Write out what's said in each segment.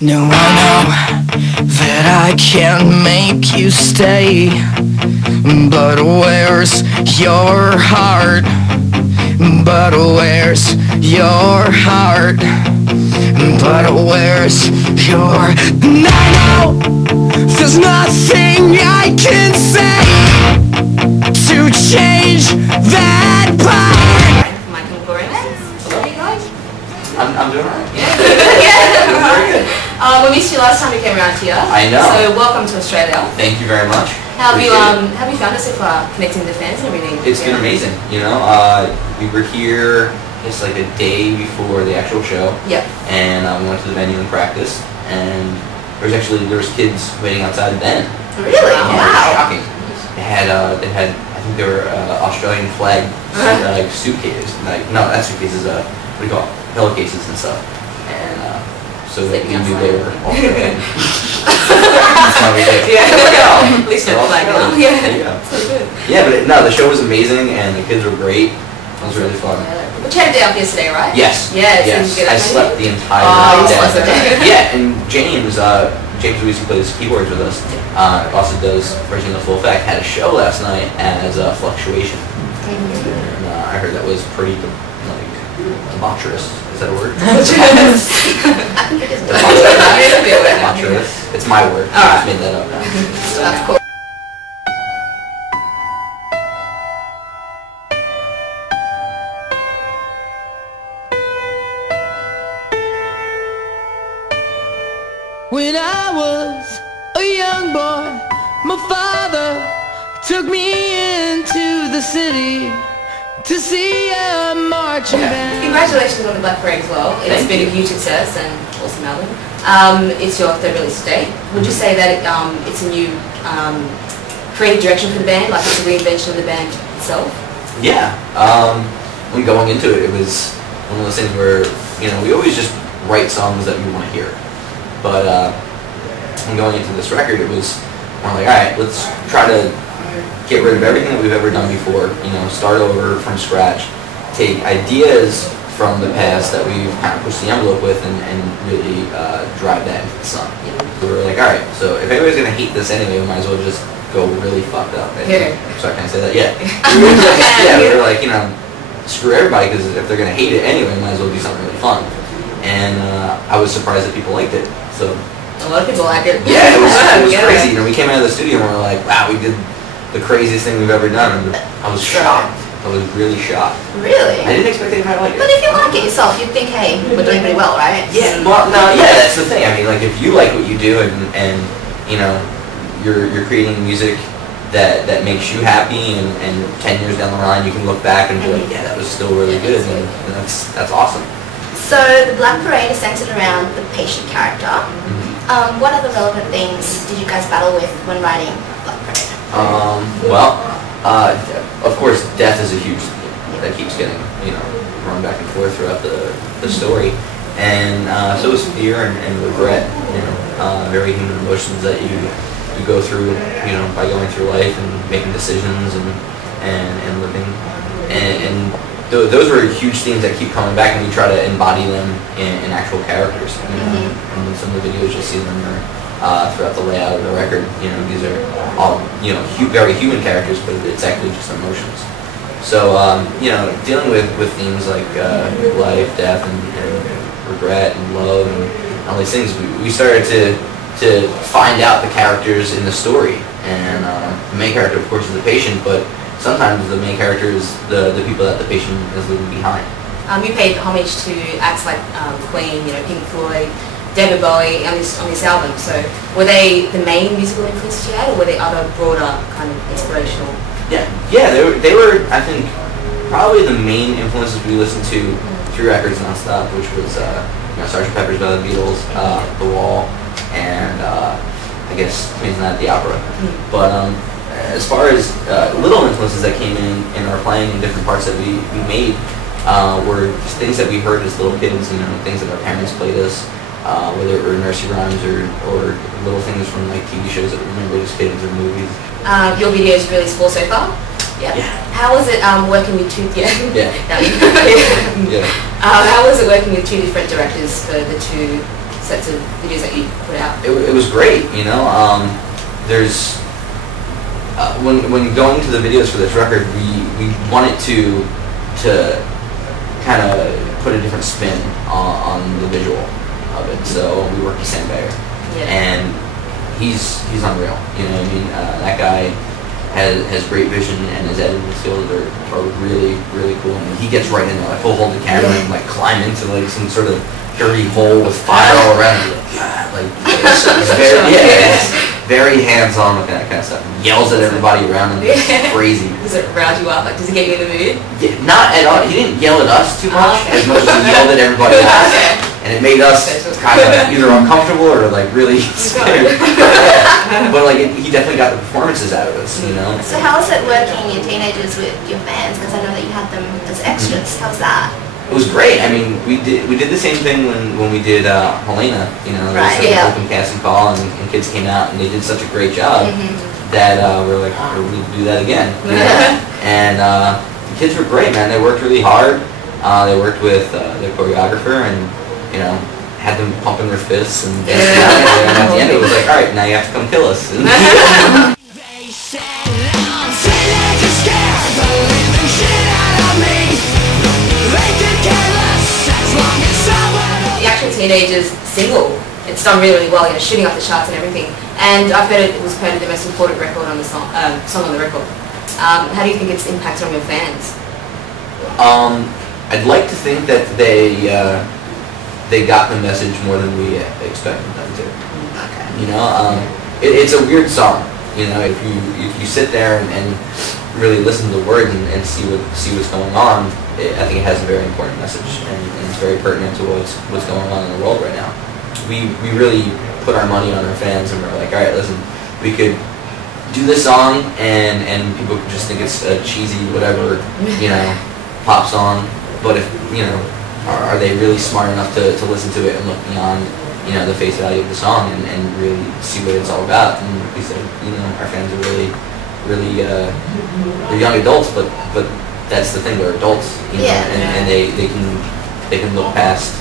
No, I know that I can't make you stay, but where's your heart? But where's your heart? But where's your... And I know there's nothing I can say to change that part. Michael Gorman. How are you guys? I'm doing alright. Yeah. Very good. We missed you last time you came around here. I know. So welcome to Australia. Thank you very much. How have you found it so far, connecting with the fans and everything? It's been amazing. You know, we were here just like a day before the actual show. Yep. And we went to the venue and practiced, and there was kids waiting outside then. Really? Yeah, Wow. it was shocking. They had I think they were Australian flag like suitcases. Like no, not suitcases. What do you call it? Pillowcases and stuff. And so we knew they were Australian. That's how we did. Yeah. At least they're flag now. Yeah. So good. Yeah, but no, the show was amazing and the kids were great. It was really fun. But you had a day off yesterday, right? Yes. Yeah. Yes. So you I slept the entire day. Yeah, and James Reese, who plays keyboards with us, also does Virgin the Full Effect, had a show last night as Fluctuation. And I heard that was pretty like debaucherous. Is that a word? Debaucherous. I think it is. Debaucherous. It's my word. I just made that up now. That's cool. When I was a young boy, my father took me into the city to see a marching band. Congratulations on the Black Parade as well. It's been a huge success and awesome album. It's your third release to date. Would you say that it's a new creative direction for the band, like it's a reinvention of the band itself? Yeah. When going into it, it was one of those things where, you know, we always just write songs that we want to hear. But when going into this record, it was more like, alright, let's try to get rid of everything that we've ever done before, you know, start over from scratch, take ideas from the past that we've kind of pushed the envelope with and really drive that into the sun. We were like, alright, so if anybody's going to hate this anyway, we might as well just go really fucked up. Sorry, can I say that? Yeah. Yeah, we were like, you know, screw everybody, because if they're going to hate it anyway, we might as well do something really fun. And I was surprised that people liked it. So a lot of people like it. Yeah, it was crazy. You know, we came out of the studio and we were like, wow, we did the craziest thing we've ever done. And I was shocked. I was really shocked. Really? I didn't expect anybody to like it. But if you like it yourself, you'd think, hey, we're doing pretty well, right? Yeah, well, no, yeah, that's the thing. I mean, like, if you like what you do and you know, you're creating music that makes you happy, and 10 years down the line you can look back and be like, yeah, that was still really good, and that's awesome. So the Black Parade is centered around the patient character. What other relevant things did you guys battle with when writing Black Parade? Well, of course, death is a huge theme that keeps getting, you know, run back and forth throughout the story, and so is fear and regret. You know, very human emotions that you go through, you know, by going through life and making decisions and living, and those were huge themes that keep coming back, and we try to embody them in actual characters. You know? And some of the videos you'll see them are throughout the layout of the record. You know, these are all, you know, very human characters, but it's actually just emotions. So you know, dealing with themes like life, death, and regret and love and all these things, we started to find out the characters in the story, and the main character, of course, is the patient, but sometimes the main character is the people that the patient is leaving behind. You paid homage to acts like Queen, you know, Pink Floyd, David Bowie on this album. So were they the main musical influences you had, or were they other broader kind of inspirational? Yeah, they were. I think probably the main influences we listened to 3 records nonstop, which was you know, Sgt. Pepper's by the Beatles, The Wall, and I guess Queen's Night at the Opera. But as far as little influences that came in our playing and different parts that we made were just things that we heard as little kids, you know, things that our parents played us, whether it were nursery rhymes or little things from like TV shows that we remember as kids or movies. Your videos released 4 so far? Yeah. How was it working with two? How was it working with 2 different directors for the 2 sets of videos that you put out? It was great, you know. There's when going to the videos for this record, we wanted to kind of put a different spin on the visual of it. So we worked with Sam Bayer, and he's unreal. You know what I mean? That guy has great vision, and his editing skills are really, really cool. And he gets right in there, like he'll hold the camera and like climb into like some sort of dirty hole with fire all around it. Like it's very hands-on with that kind of stuff. He yells at everybody around him. It's crazy. Does it round you up? Like, does it get you in the mood? Yeah, not at all. He didn't yell at us too much as much as he yelled at everybody else. And it made us kind of either uncomfortable or like really scared. But like he definitely got the performances out of us, you know. So how was it working in teenagers with your fans? Because I know that you had them as extras. How's that? It was great. I mean, we did the same thing when we did Helena. You know, there was an open casting call, and kids came out and they did such a great job that we were like, oh, we need to do that again. You know? And the kids were great, man. They worked really hard. They worked with the choreographer, and you know, had them pumping their fists and dancing around there. And at the end, it was like, all right, now you have to come kill us. The actual Teenagers single, it's done really, really well, you know, shooting up the charts and everything. And I've heard it was voted the most important record on the song on the record. How do you think it's impacted on your fans? I'd like to think that they got the message more than we expected them to. Okay. You know, it's a weird song. You know, if you sit there and really listen to the words and see what's going on, I think it has a very important message, and it's very pertinent to what's going on in the world right now. We really put our money on our fans, and we're like, all right, listen, we could do this song and people could just think it's a cheesy whatever, you know, pop song, but if, you know, are they really smart enough to listen to it and look beyond, you know, the face value of the song and really see what it's all about? And we said, you know, our fans are really they're young adults, but that's the thing, they're adults, you know, and they can look past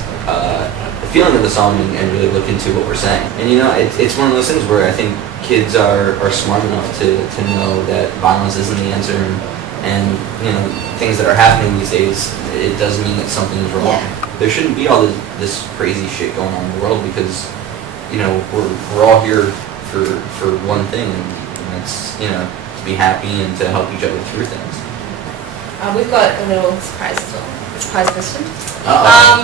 the feeling of the song and really look into what we're saying. And you know, it's one of those things where I think kids are smart enough to know that violence isn't the answer, and you know, things that are happening these days, it doesn't mean that something is wrong. There shouldn't be all this crazy shit going on in the world, because you know, we're all here for one thing, and that's, you know, to be happy and to help each other through things. We've got a little surprise as well. A surprise question.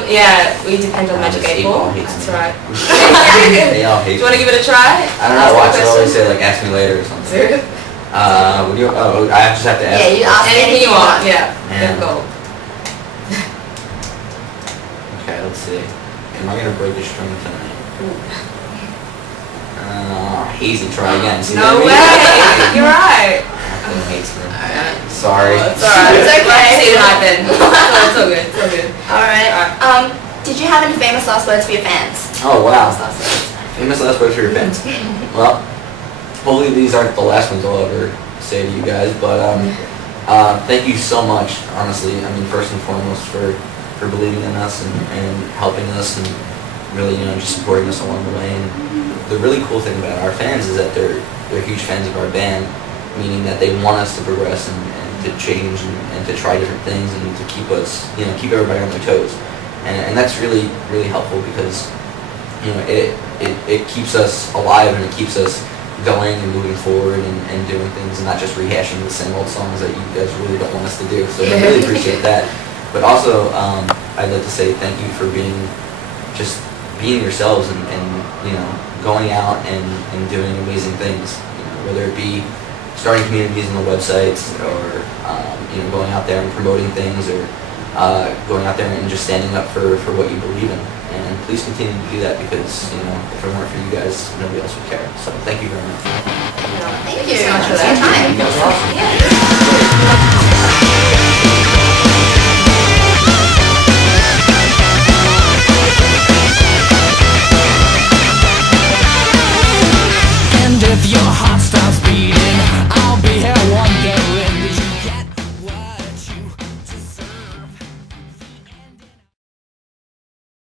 Yeah, we depend on Magic 8 Ball. That's right. They all hate. Do you want to give it a try? I don't know. Watch it always say like, ask me later or something. Would you? Oh, I just have to ask. Yeah, you ask anything you want. Yeah. And Go. Okay, let's see. Am I gonna break a string tonight? Hazy, try again. See No way. You're right. Sorry. It's alright. It's okay. See you tonight then. It's all good. It's all good. Alright. Did you have any famous last words for your fans? Oh wow. Famous last words for your fans. Well, hopefully these aren't the last ones I'll ever say to you guys, but thank you so much, honestly. I mean, first and foremost for believing in us and helping us, and really, you know, just supporting us along the way. And the really cool thing about our fans is that they're huge fans of our band, meaning that they want us to progress and to change and to try different things and to keep us, you know, keep everybody on their toes. And that's really, really helpful, because, you know, it keeps us alive, and it keeps us going and moving forward and doing things, and not just rehashing the same old songs that you guys really don't want us to do. So I really appreciate that. But also, I'd like to say thank you for being yourselves and you know, going out and doing amazing things. You know, whether it be starting communities on the websites, or you know, going out there and promoting things, or going out there and just standing up for what you believe in. And please continue to do that, because, you know, if it weren't for you guys, nobody else would care. So thank you very much. Thank you so much for that time. That was awesome. Yeah.